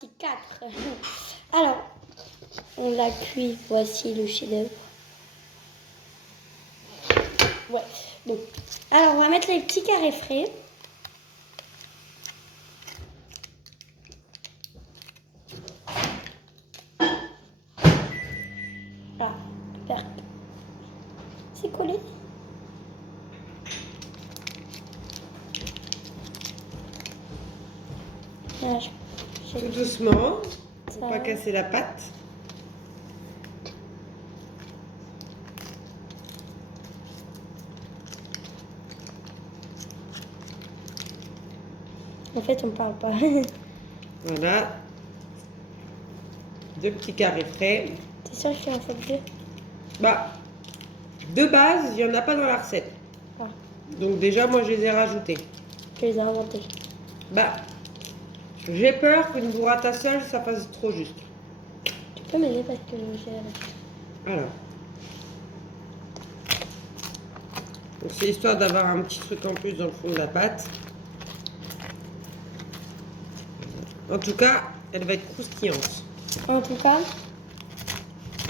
4. Alors, on l'a cuit. Voici le chef-d'œuvre. Ouais, bon. Alors, on va mettre les petits carrés frais. Ah, c'est collé. Ah, tout doucement, pour pas casser la pâte. En fait, on parle pas. Voilà. 2 petits carrés frais. T'es sûr qu'il en faut 2? Bah, de base, il n'y en a pas dans la recette. Ah. Donc déjà, moi, je les ai rajoutés. Je les ai inventés. Bah, j'ai peur qu'une burrata seule, ça fasse trop juste. Tu peux m'aider parce que j'ai... Alors. Donc c'est histoire d'avoir un petit truc en plus dans le fond de la pâte. En tout cas, elle va être croustillante. En tout cas,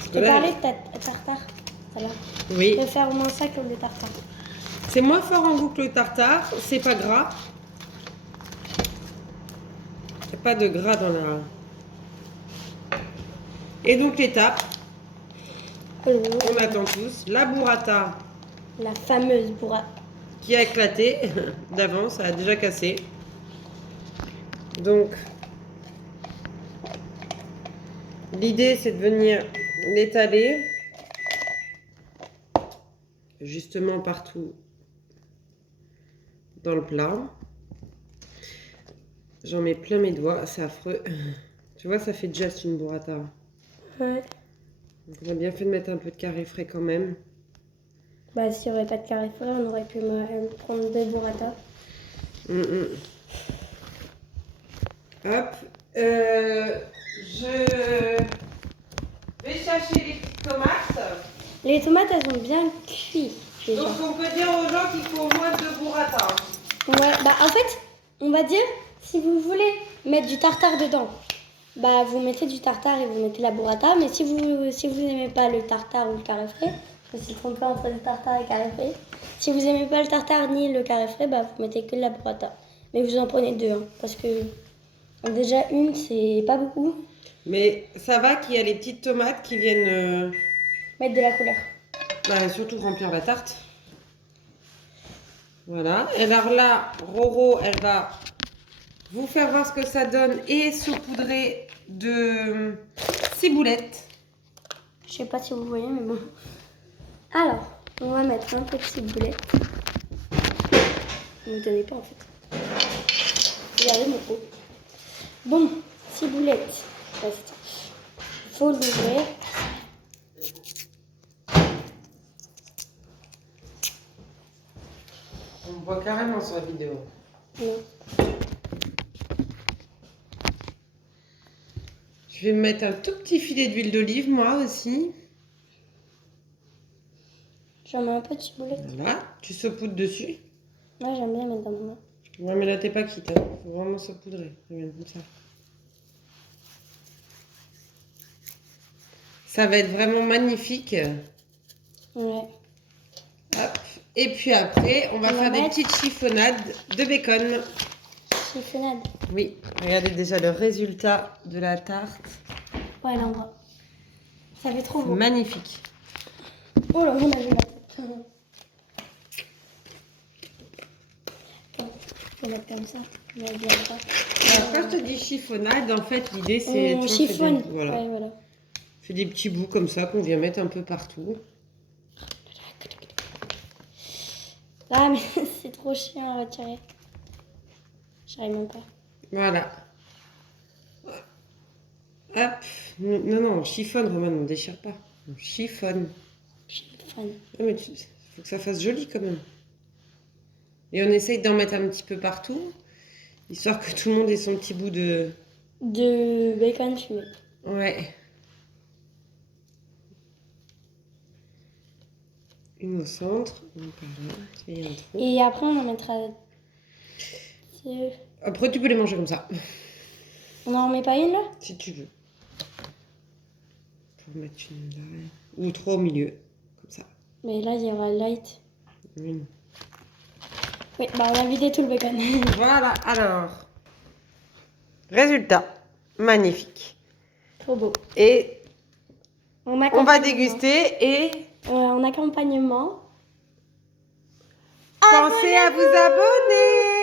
je te parlais de ta tartare. Voilà. Oui. Je vais faire au moins ça que le tartare. C'est moins fort en goût que le tartare, c'est pas gras. Il n'y a pas de gras dans la... Et donc l'étape, on attend tous, la burrata. La fameuse burrata. Qui a éclaté d'avance, ça a déjà cassé. Donc, l'idée c'est de venir l'étaler justement partout dans le plat. J'en mets plein mes doigts, c'est affreux. Tu vois, ça fait juste une burrata. Ouais. Donc, on a bien fait de mettre un peu de carré frais quand même. Bah, s'il n'y aurait pas de carré frais, on aurait pu prendre 2 burrata. Hop. Je vais chercher les petites tomates. Les tomates, elles ont bien cuit. Déjà. Donc, on peut dire aux gens qu'il faut au moins 2 burrata. Ouais, bah en fait, on va dire, si vous voulez mettre du tartare dedans, bah vous mettez du tartare et vous mettez la burrata. Mais si vous n'aimez pas le tartare ou le carré frais, je me suis trompée entre le tartare et le carré frais. Si vous n'aimez pas le tartare ni le carré frais, bah vous mettez que de la burrata. Mais vous en prenez 2, hein, parce que déjà une, c'est pas beaucoup. Mais ça va qu'il y a les petites tomates qui viennent... Mettre de la couleur. Bah, surtout remplir la tarte. Voilà. Et alors là, Roro, elle va vous faire voir ce que ça donne et saupoudrer de ciboulettes. Je sais pas si vous voyez, mais bon. Alors, on va mettre un peu de ciboulette. Ne me donnez pas en fait. Regardez mon pot. Bon, ciboulette. Il faut l'ouvrir. On voit carrément sur la vidéo. Non. Je vais me mettre un tout petit filet d'huile d'olive, moi aussi. J'en mets un peu de ciboulette. Voilà. Tu saupoudres dessus. Moi, j'aime bien mettre dans mon main. Ouais, mais là, t'es pas quitte. Hein. Faut vraiment saupoudrer. Regarde comme ça. Ça va être vraiment magnifique. Ouais. Hop. Et puis après, on va faire des petites chiffonnades de bacon. Chiffonnade. Oui, regardez déjà le résultat de la tarte. Ouais, là, on voit. Ça fait trop beau. Magnifique. Oh là, on a vu la tête. Bon, on va mettre comme ça. On va dire ça. Alors, quand je te dis chiffonnade, en fait, l'idée c'est... On chiffonne. Voilà. Ouais, voilà. Fais des petits bouts comme ça qu'on vient mettre un peu partout. Ah, mais c'est trop chiant à retirer. J'arrive même pas. Voilà. Hop. Non, non, on chiffonne, Roman, on ne déchire pas. On chiffonne. Chiffonne. Non, mais il faut que ça fasse joli quand même. Et on essaye d'en mettre un petit peu partout, histoire que tout le monde ait son petit bout de... De bacon fumé. Ouais. Une au centre. Et après, on en mettra... Après, tu peux les manger comme ça. On n'en remet pas une là? Si tu veux. Pour mettre une là. Ou trois au milieu. Comme ça. Mais là, il y aura light. Une. Oui, bah on a vidé tout le bacon. Voilà, alors. Résultat. Magnifique. Trop beau. Et On on va déguster et en accompagnement. pensez à vous abonner.